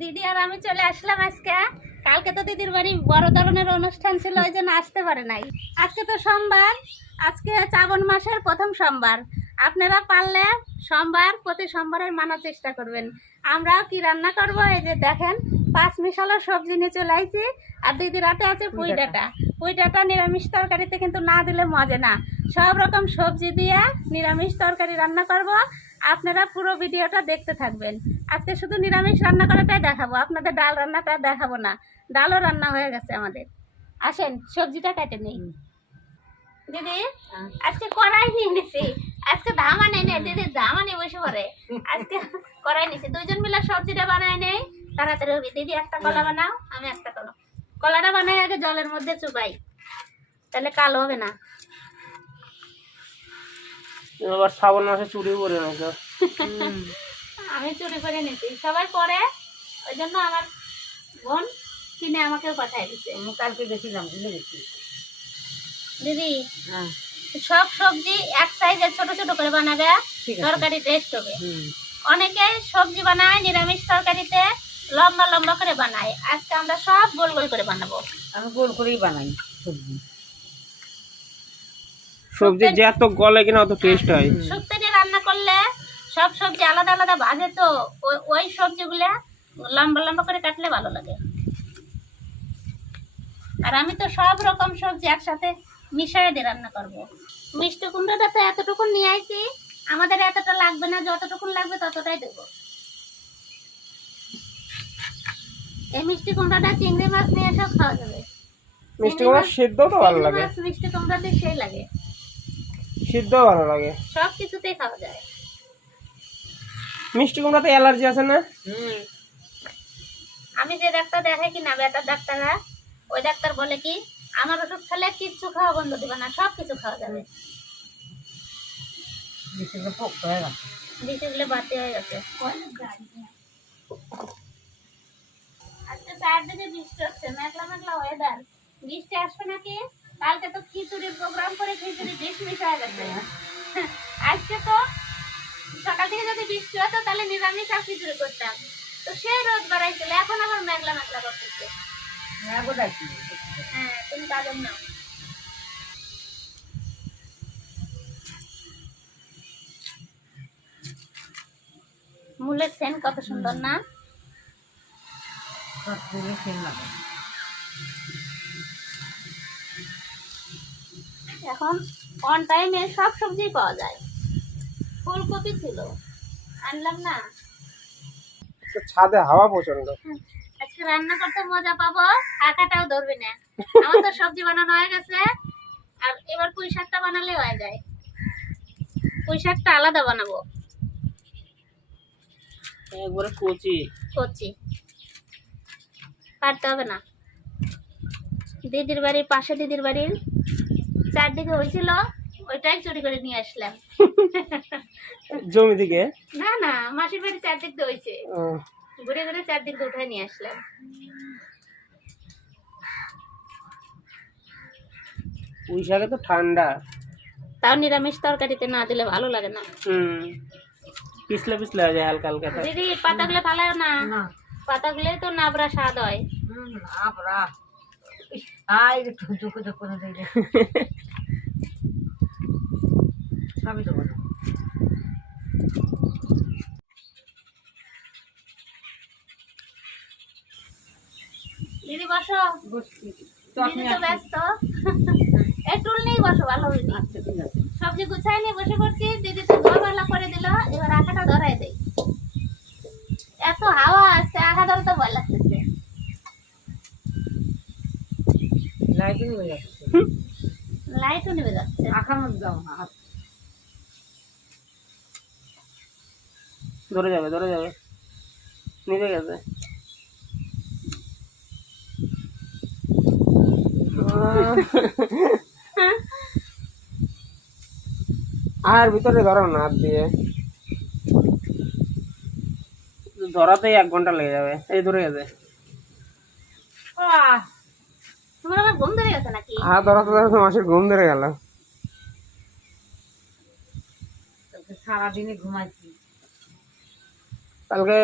দিদি আর আমি চলে আসলাম আজকে। কালকে তো দিদির বাড়ি বড় ধরনের অনুষ্ঠান ছিল, ওই জন্য আসতে পারে নাই। আজকে তো সোমবার, আজকে শ্রাবণ মাসের প্রথম সোমবার। আপনারা পারলে সোমবার প্রতি সোমবারের মানার চেষ্টা করবেন। আমরাও কি রান্না করব, এই যে দেখেন পাঁচ মিশালো সবজি নিয়ে চলে আইছি। আর দিদির হাতে আছে পুঁই ডাঁটা। পুঁই ডাঁটা নিরামিষ তরকারিতে কিন্তু না দিলে মজা না। সব রকম সবজি দিয়ে নিরামিষ তরকারি রান্না করব। আপনারা পুরো ভিডিওটা দেখতে থাকবেন। আজকে শুধু নিরামিষ রান্না করাটাই দেখাবো, আপনাদের ডাল রান্নাটা দেখাবো না। ডালও রান্না হয়ে গেছে আমাদের। আসেন সবজিটা কেটে নেই। দিদি আজকে কড়াই নিয়ে নিছি, আজকে ধামা নেই নেই দিদি, ধামা নিয়ে বসে পড়ে। আজকে কড়াই নিছি, দুইজন মিলে সবজিটা বানায় নেই, তাড়াতাড়ি হবে। দিদি একটা কলা বানাও, আমি একটা কলা। কলাটা বানাই আগে জলের মধ্যে চুবাই, তাহলে কালো হবে না। এবার শ্রাবণ মাসে চুরি করে না আমি চুরি করে নিছি, সবাই করে, ওই জন্য আমার বোন কিনে আমাকেও পাঠাই দিচ্ছে। কালকে গেছিলাম, ভুলে গেছি। দিদি সব সবজি এক সাইজের ছোট ছোট করে বানাবে, তরকারি টেস্ট হবে। অনেকে সবজি বানায় নিরামিষ তরকারিতে লম্বা লম্বা করে বানায়, আজকে আমরা সব গোল গোল করে বানাবো। আমি গোল করেই বানাই সবজি। সবজি যত গলে কিনা অত টেস্ট হয়। শুক্তো দিয়ে রান্না করলে সব সবজি আলাদা আলাদা ভাজে, তো ওই সবজিগুলা লম্বা লম্বা করে কাটলে ভালো লাগে। আর আমি তো সব রকম সবজি একসাথে মিশিয়ে দিয়ে রান্না করব। মিষ্টি কুমড়োটা তো এতটুকু নিয়ে আইছি, আমাদের এতটা লাগবে না, যতটুকু লাগবে ততটাই দেবো। এই মিষ্টি কুমড়াটা চিংড়ি মাছ নিয়ে সব খাওয়া যাবে। মিষ্টি কুমড়া সিদ্ধ তো ভালো লাগে, মিষ্টি কুমড়াতে সেই লাগে, সিদ্ধ ভালো লাগে, সব কিছুতেই খাওয়া যায়। মিষ্টি কুমড়াতে অ্যালার্জি আছে না? আমি যে ডাক্তার দেখাই কি না, বেটার ডাক্তাররা, ওই ডাক্তার বলে কি আমার ওষুধ খেলে কিচ্ছু খাওয়া বন্ধ দিবে না, সব কিছু খাওয়া যাবে। বিষগুলো বাড়তি হয়ে গেছে। আজকে 4 দিনে বৃষ্টি হচ্ছে, মেঘলা মেঘলা ওয়েদার। বৃষ্টি আসবে নাকি? কালকে তো খিচুড়ির প্রোগ্রাম করে খিচুড়ি বিষ হয়ে গেছে। আজকে তো সকাল থেকে যদি বৃষ্টি হতো তাহলে নিরামিষ আর খিচুড়ি করতাম, তো সেই রোদ বাড়াইছিল, এখন আবার মেঘলা মেঘলা করতেছে। হ্যাঁ তুমি কাজল নাও। মূলের সেন কত সুন্দর না? এখন অন টাইমে সব সবজি পাওয়া যায়। ফুলকপি ছিল, আনলাম না। ছাদে হাওয়া প্রচন্ড। আজকে রান্না করতে মজা পাবো, কাকাটাও ধরবে না। আমার তো সবজি বানানো হয়ে গেছে, আর এবার পুঁই শাকটা বানালে হয়ে যায়। পুঁই শাকটা আলাদা বানাবো, একবারে কচি কচি, কাটতে হবে না। দিদির বাড়ির পাশে, দিদির বাড়ির চারদিকে হয়েছিল, ওইটাই চুরি করে নিয়ে আসলাম। জমি থেকে না না, মাসির বাড়ি চারদিক দিয়ে হয়েছে, ঘুরে ঘুরে চারদিক দিয়ে উঠায় নিয়ে আসলাম। পুঁই শাকে তো ঠান্ডা, তাও নিরামিষ তরকারিতে না দিলে ভালো লাগে না। পিছলে পিছলে হয়ে যায় হালকা হালকা। দিদি পাতাগুলো ফালায় না, পাতাগুলো তো নাবড়া স্বাদ হয়। দিদি বসো, দিদি তো ব্যস্ত, একটু নেই বসো, ভালো হয়নি। সবজি গুছাই নিয়ে বসে পড়ছি, দিদি তো ধরবেলা করে দিল, এবার আঁকাটা ধরাই দেয়। এত হাওয়া আসছে, আঁকা ধরতে ভয় লাগতেছে। লাইটও নেমে যাচ্ছে। ধরে যাবে, ধরে যাবে, নিভে গেছে। আর ভিতরে ধরো না, হাত দিয়ে ধরাতেই 1 ঘন্টা লেগে যাবে। এই ধরে গেছে, তোমার আবার ঘুম ধরে গেছে নাকি? আর ধরাতে ধরাতে মাসের ঘুম ধরে গেল। সারাদিনে ঘুমাইছি। কালকে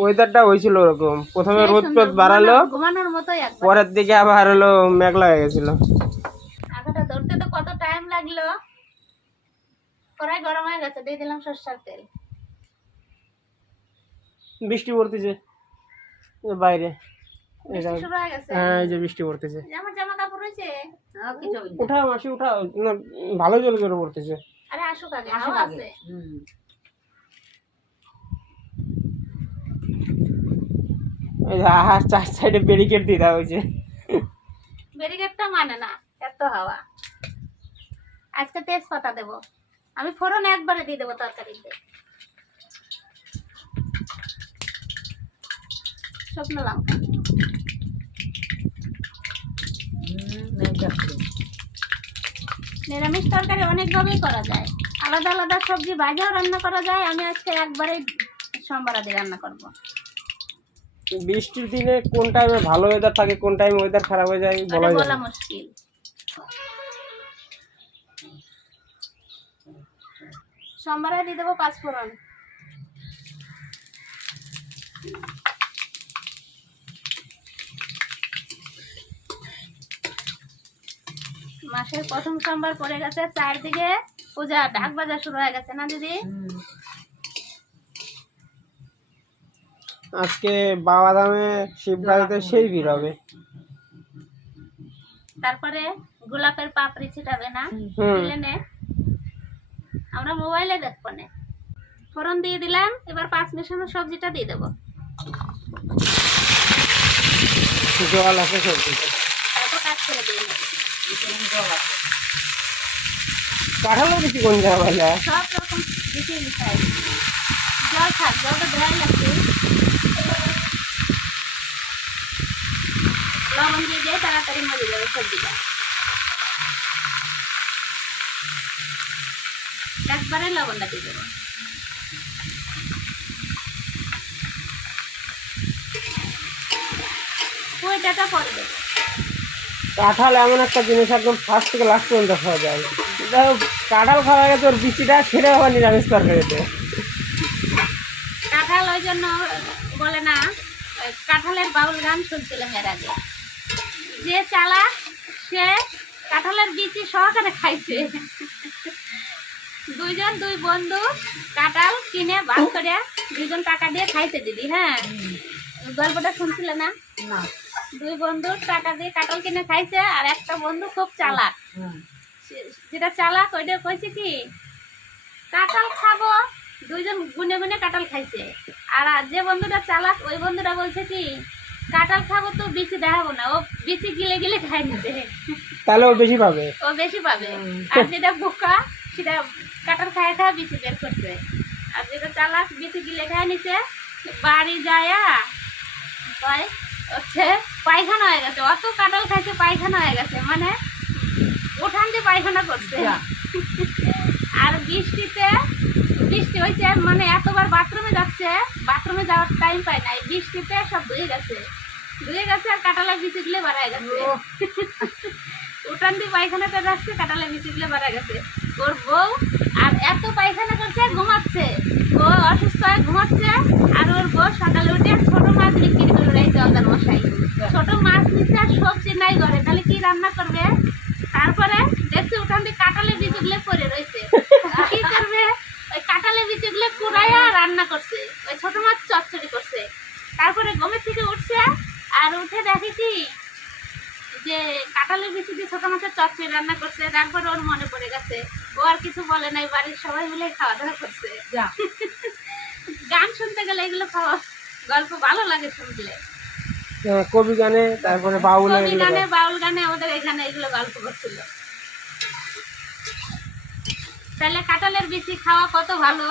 ওয়েদারটা হয়েছিল ওরকম, প্রথমে সেই রোদ সুন্দর, টোদ বাড়ালো, ঘুমানোর মতোই একবার। পরের দিকে আবার হলো মেঘলা হয়ে গেছিল। আগাটা ধরতে তো কত টাইম লাগলো। কড়াই গরম হয়ে গেছে, দিয়ে দিলাম সরষের তেল। বৃষ্টি পড়তেছে বাইরে, বৃষ্টি শুরু হয়ে গেছে। হ্যাঁ এই যে বৃষ্টি পড়তেছে। আমার জামা কাপড় হয়েছে। কিছু হবে না। উঠাও মাসি উঠাও, না ভালো জল করে পড়তেছে। আরে আসুক আগে, আসুক হাওয়া আগে। আছে। এই যে আহার চার সাইডে ব্যারিকেড দিয়ে দেওয়া হয়েছে। ব্যারিকেডটা মানে না, এত হাওয়া। আজকে তেজপাতা দেবো আমি, ফোড়ন একবারে দিয়ে দেবো তরকারিতে। শুকনো লঙ্কা। নিরামিষ তরকারি অনেকভাবেই করা যায়, আলাদা আলাদা সবজি ভাজাও রান্না করা যায়। আমি আজকে একবারে সম্বারা দিয়ে রান্না করব। বৃষ্টির দিনে কোন টাইমে ভালো ওয়েদার থাকে, কোন টাইমে ওয়েদার খারাপ হয়ে যায় এটা বলা যায় বলা না। মুশকিল। সম্বারে দিয়ে দেবো পাঁচফোড়ন। মাসের প্রথম সোমবার পড়ে গেছে, চারদিকে পূজা ঢাক বাজা শুরু হয়ে গেছে না দিদি? আজকে বাবাধামে শিবরাত্রিতে সেই ভিড় হবে। তারপরে গোলাপের পাপড়ি ছিটাবে না, হুম। দিলে নে, আমরা মোবাইলে দেখবো না। ফোড়ন দিয়ে দিলাম, এবার পাঁচ মেশানো সবজিটা দিয়ে দেবো। জল আছে সবজিতে। তারপর কাজ করে দিয়ে নেবো। কাঁঠালও বেশি কোন জায়গা সব রকম দিতে মিশাই। জল থাক, জলটা ধরাই লাগছে। লবণ দিয়ে দিয়ে তাড়াতাড়ি মরে যাবে সবজিটা। একবারে লবণটা দিয়ে দেবো। ওইটাটা পরে দেবো। কাঁঠাল এমন একটা জিনিস একদম ফার্স্ট থেকে লাস্ট পর্যন্ত খাওয়া যায়। দেখো কাঁঠাল খাওয়া গেছে, ওর বিচিটা ছেড়ে আবার নিরামিষ তরকারিতে। কাঁঠাল ওই জন্য বলে না, কাঁঠালের বাউল গান শুনছিলাম এর আগে। যে চালাক সে কাঁঠালের বিচি সহকারে খাইছে। দুই বন্ধু কাঁঠাল কিনে ভাগ করে দুইজন টাকা দিয়ে খাইছে দিদি। হ্যাঁ, গল্পটা শুনছিলে না? দুই বন্ধু টাকা দিয়ে কাঁঠাল কিনে খাইছে, আর একটা বন্ধু খুব চালাক। যেটা চালাক ওইটা কইছে কি, কাঁঠাল খাবো, দুইজন গুনে গুনে কাঁঠাল খাইছে। আর যে বন্ধুটা চালাক ওই বন্ধুটা বলছে কি, কাঁঠাল খাবো তো বিচি দেখাবো না, ও বিচি গিলে গিলে খাই নিতে, তাহলে ও বেশি পাবে। ও বেশি পাবে। আর যেটা বোকা সেটা কাঁঠাল খায় খায় বিচি বের করছে। আর যেটা চালাক বিচি গিলে খায় নিছে, বাড়ি যায়া কয় হচ্ছে পায়খানা হয়ে গেছে, অত কাঁঠাল খাইছে পায়খানা হয়ে গেছে, মানে উঠান দিয়ে পায়খানা করছে। আর বৃষ্টি হয়েছে, মানে এতবার বাথরুমে যাচ্ছে, বাথরুমে যাওয়ার টাইম পায় নাই, বৃষ্টিতে সব ধুয়ে গেছে আর কাঁঠালের বিচি গুলো বাড়ায় গেছে। উঠান দিয়ে পায়খানাটা যাচ্ছে, কাঁঠালের বিচি গুলো বাড়ায় গেছে। ওর বউ আর এত পায়খানা করছে, ঘুমাচ্ছে, ও অসুস্থ হয়ে ঘুমাচ্ছে। আর ওর বউ সকালে উঠে ছোট মাছ বিক্রি করে রয়েছে জলদার মশাই। ছোট মাছ নিচ্ছে আর সবজি নাই ঘরে, তাহলে কি রান্না করবে? তারপরে দেখছি উঠান দিয়ে কাঁঠালের বিচিগুলো পড়ে রয়েছে, কি করবে? ওই কাঁঠালের বিচিগুলো কুড়াইয়া রান্না করছে, ওই ছোট মাছ চচ্চড়ি করছে। তারপরে ঘুমের থেকে উঠছে, আর উঠে দেখে কি যে কাঁঠালের বিচি দিয়ে ছোট মাছের চচ্চড়ি রান্না করছে। তারপরে ওর মনে পড়ে গেছে, ও আর কিছু বলে নাই, বাড়ির সবাই মিলে খাওয়া দাওয়া করছে। গান শুনতে গেলে এগুলো খাওয়া গল্প ভালো লাগে শুনলে। কবি গানে, তারপরে বাউল কবি গানে, বাউল গানে আমাদের এখানে এগুলো গল্প করছিল। তাহলে কাঁঠালের বিচি খাওয়া কত ভালো,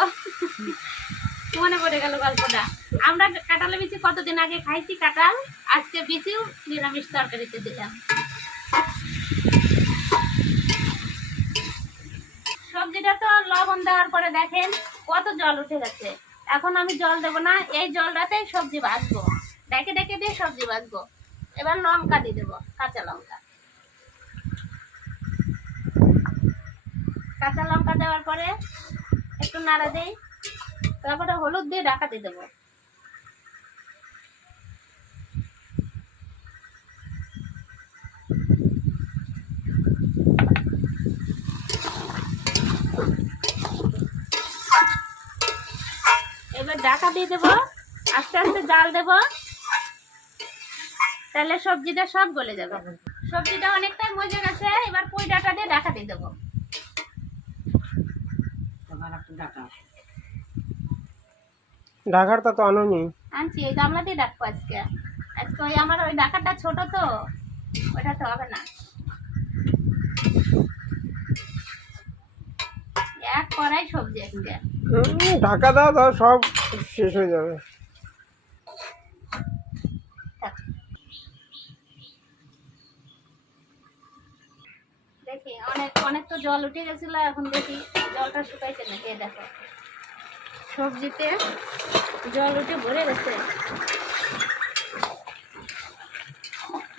মনে পড়ে গেল গল্পটা। আমরা কাঁঠালের বিচি কতদিন আগে খাইছি কাঁঠাল, আজকে বিচিও নিরামিষ তরকারিতে দিলাম। সবজিটা তো লবণ দেওয়ার পরে দেখেন কত জল উঠে গেছে। এখন আমি জল দেবো না, এই জলটাতেই সবজি ভাজবো, ডেকে ডেকে দিয়ে সবজি ভাজবো। এবার লঙ্কা দিয়ে দেবো, কাঁচা লঙ্কা দেওয়ার পরে একটু নাড়া দেই, তারপরে হলুদ দিয়ে ঢাকা দিয়ে দেবো। ঢাকা দিয়ে দেবো, আস্তে আস্তে জাল দেবো, তাহলে সবজিটা সব গলে যাবে। সবজিটা অনেকটাই মজে গেছে, এবার পুঁই ডাঁটা দিয়ে ঢাকা দিয়ে দেবো। তোমার একটু ডাটা ঢাকারটা তো আনোনি। আনছি, এই গামলা দিয়ে ডাকবো আজকে। আজকে ওই আমার ওই ঢাকাটা ছোট তো, ওটা তো হবে না। এক কড়াই সবজি আজকে। ঢাকা দাও তাও সব শেষ হয়ে যাবে। থাক। দেখি অনেক অনেক তো জল উঠে গেছিল, এখন দেখি জলটা শুকাইছে নাকি। এই দেখো সবজিতে জল উঠে ভরে গেছে।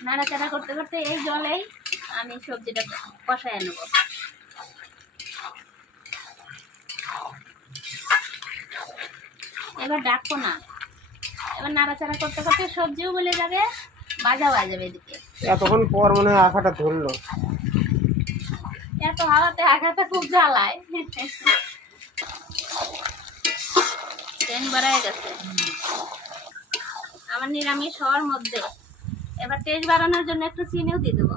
নাড়াচাড়া করতে করতে এই জলেই আমি সবজিটা কষায় নেব। এবার ডাকবো না, এবার নাড়াচাড়া করতে করতে সবজিও গলে যাবে, ভাজা হয়ে যাবে। এদিকে এতক্ষণ পর মনে হয় আখাটা ধরলো। এত হাওয়াতে আঘাতে খুব জ্বালায়। ট্রেন বাড়ায় গেছে আমার নিরামিষ হওয়ার মধ্যে। এবার টেস্ট বাড়ানোর জন্য একটু চিনিও দিয়ে দেবো।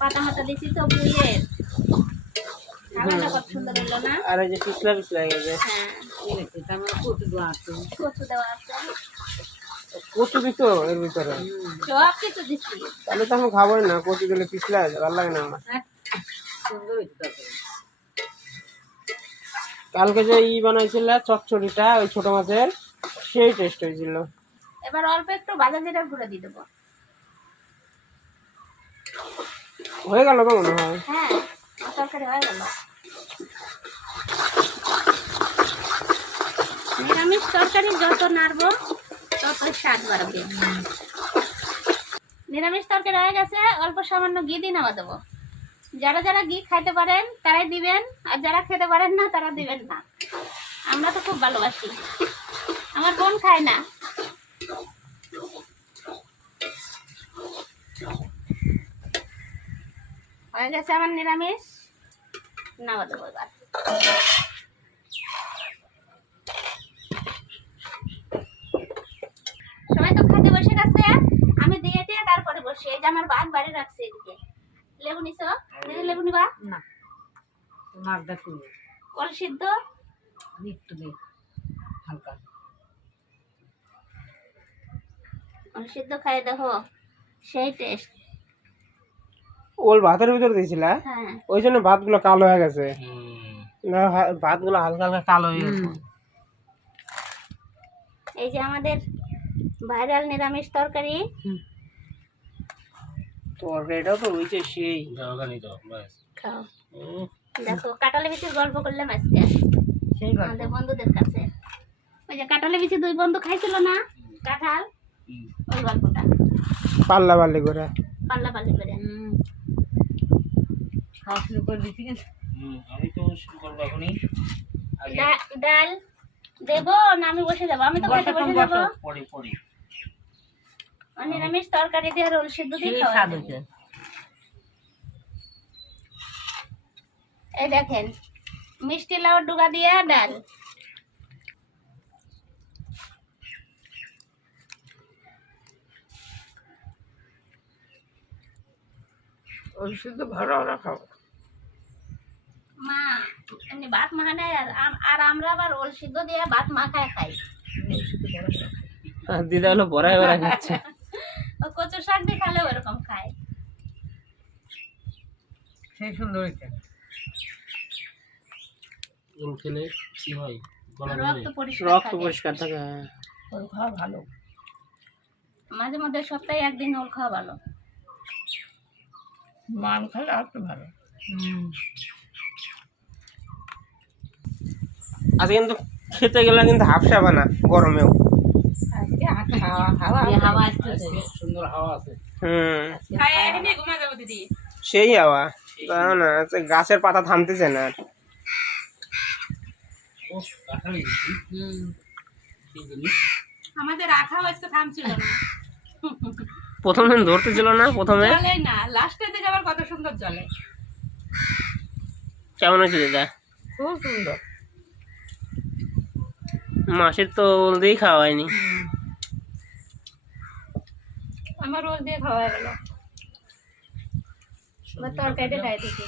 পাতা মাতা দিছি তো বুয়ের, কালারটা কত সুন্দর হলো না? আর এই যে পিছলা পিছলা হয়ে গেছে। হ্যাঁ, আমার কচু দেওয়া আছে। কচু দেওয়া আছে, কচু দিতো এর ভিতরে, সব কিছু দিচ্ছি। তাহলে তো আমি খাবোই না। কচু দিলে পিছলা হয়ে যায়, ভালো লাগে না আমার। সুন্দর হয়েছে তরকারি। কালকে যে বানাইছিল চচ্চড়িটা ওই ছোট মাছের, সেই টেস্ট হয়েছিল। এবার অল্প একটু ভাজা জিরার গুঁড়ো দিয়ে দেবো। হয়ে গেল তো মনে হয়। হ্যাঁ, আমার তরকারি হয়ে গেল। নিরামিষ তরকারি যত নাড়বো তত স্বাদ বাড়বে। নিরামিষ তরকারি হয়ে গেছে, অল্প সামান্য ঘি দিয়ে নামা দেবো। যারা যারা ঘি খাইতে পারেন তারাই দিবেন, আর যারা খেতে পারেন না তারা দিবেন না। আমরা তো খুব ভালোবাসি, আমার বোন খায় না। হয়ে গেছে আমার নিরামিষ, নামা দেবো এবার। সবাই তো খাতে বসে গেছে, আমি দিয়ে দিয়ে তারপরে বসে। এই যে আমার ভাত বাড়ি রাখছে এদিকে। লেবু নিছ? দিদি লেবু নিবা? না, মাছটা তুলে কল সিদ্ধ একটু দে হালকা। কল সিদ্ধ খাই দেখো, সেই টেস্ট। ওল ভাতের ভিতরে দিয়েছিল, হ্যাঁ, ওই জন্য ভাতগুলো কালো হয়ে গেছে। না, ভাতগুলো হালকা হালকা কালো হয়ে গেছে। এই যে আমাদের ভাইরাল নিরামিষ তরকারি। তরকারিটাও তো হয়েছে সেই। খাও, দেখো কাঁঠালে বিচির গল্প করলাম আজকে সেই গল্প। আমাদের বন্ধুদের কাছে। ওই যে কাঁঠালে বিচি দুই বন্ধু খাইছিল না কাঁঠাল, ওই গল্পটা পাল্লা পাল্লি করে। পাল্লা পাল্লি করে। খাওয়া শুরু করে দিচ্ছি কিন্তু আমি তো শুরু করবো এখনই। ডাল দেবো না আমি বসে যাবো? আমি তো খেতে বসে যাবো। পরে পরে আর নিরামিষ তরকারি দিয়ে রোল সিদ্ধ দিয়ে সেই খাওয়া স্বাদ যাবে। হয়েছে। এই দেখেন মিষ্টি লাউ ডুগা দিয়ে ডাল। ওই শুধু ভালো ভালো খাও। মা এমনি ভাত মাখায় আর আমরা আবার ওল সিদ্ধ দিয়ে ভাত মাখায় খাই। দিদা হলো বড়াই বড়াই খাচ্ছে। ও কচু শাক দিয়ে খালে ওরকম খায়। সেই সুন্দর হয়েছে। ওল খেলে কি হয়? গলা ধরে। রক্ত পরিষ্কার রক্ত থাকে। পরিষ্কার থাকে। ওর খাওয়া ভালো। মাঝে মধ্যে সপ্তাহে একদিন ওল খাওয়া ভালো। মান খালে আর একটু ভালো। আজকে কিন্তু খেতে গেলে কিন্তু হাফসা না গরমেও। আজকে হাওয়া হাওয়া আসছে। সুন্দর হাওয়া আছে। সেই হাওয়া, জানো না গাছের পাতা থামতেছে না। ও কাঁঠালি দিচ্ছি। কি জিনিস? আমাদের রাখাও আজকে থামছিল না, প্রথম দিন ধরতে ছিল না প্রথমে। চলে না, লাস্টের দিকে আবার কত সুন্দর চলে। কেমন হয়েছে দিদা? খুব সুন্দর। মাসের তো ওল দিয়েই খাওয়া হয়নি। আমার রোল দিয়ে খাওয়া গেল, এবার তরকারিটা গায়ে দিকে।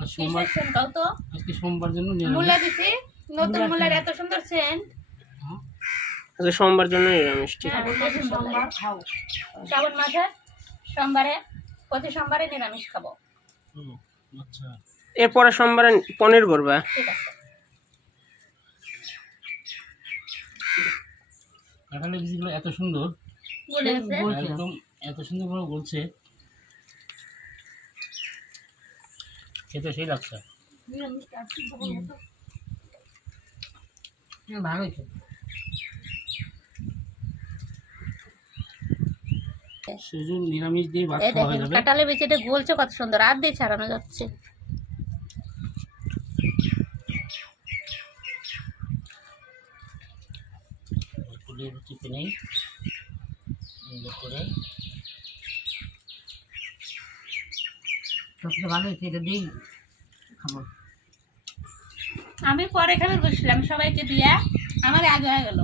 আর সোমবার, কিসের সেন্ট কাও তো? আজকে সোমবার জন্য মূলা দিছি, নতুন মূলার এত সুন্দর সেন্ট। আজকে সোমবার জন্য নিরামিষ, ঠিক হ্যাঁ, আছে। বেশ সুন্দর লাগে। শ্রাবণ মাসে সোমবারে, প্রতি সোমবারে নিরামিষ খাবো। হুম, আচ্ছা। এরপরে সোমবারে পনির করবা? ঠিক আছে। কাঁঠালের বীজগুলো এত সুন্দর, বলে গেছে একদম এত সুন্দর করে বলছে, খেতে সেই লাগছে। ভালো হয়েছে। সেজন্য নিরামিষ দিয়ে ভাত এই খাওয়া হয়ে দেখেন যাবে। কাঁঠালের বিচিটা গলছে কত সুন্দর, আর দিয়ে ছাড়ানো যাচ্ছে। তুলে চিপে নেই সুন্দর করে। সবচেয়ে ভালো হয়েছে, এটা দিই খাবো। আমি পরে খাবার বসলাম সবাইকে দিয়া, আমার আগে হয়ে গেল।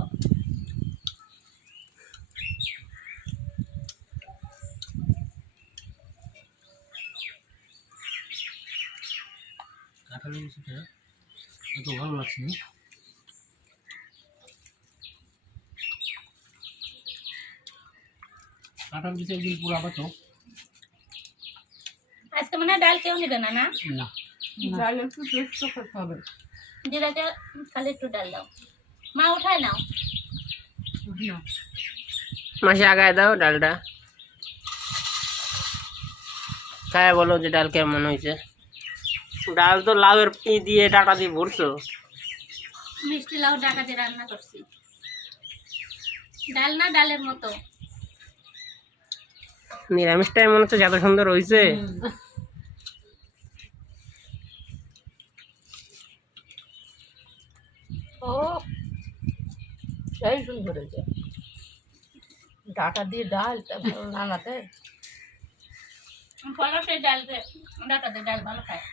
কাঁঠালের বীজটা এত ভালো লাগছে। কাঁঠাল বীজ একদিন পুরো আবার তো আজকে মনে হয় ডাল কেউ নেবে না, না না, ডাল একটু টেস্ট করতে হবে। দিদাকে খালি একটু ডাল দাও, মা উঠায় নাও। না, মাসে আগায় দাও ডালটা, খায় বলো যে ডাল কেমন হয়েছে। ডাল তো লাউয়ের দিয়ে ডাটা দিয়ে ভরছো। মিষ্টি লাউ ডাকা দিয়ে রান্না করছি, ডাল না ডালের মতো। নিরামিষটাই মনে হচ্ছে এত সুন্দর হয়েছে। ও সেই সুন্দর হয়েছে। ডাটা দিয়ে ডালটা ভালো লাগাতে। ফলো সেই ডাল ডাকা দিয়ে ডাল ভালো খায়।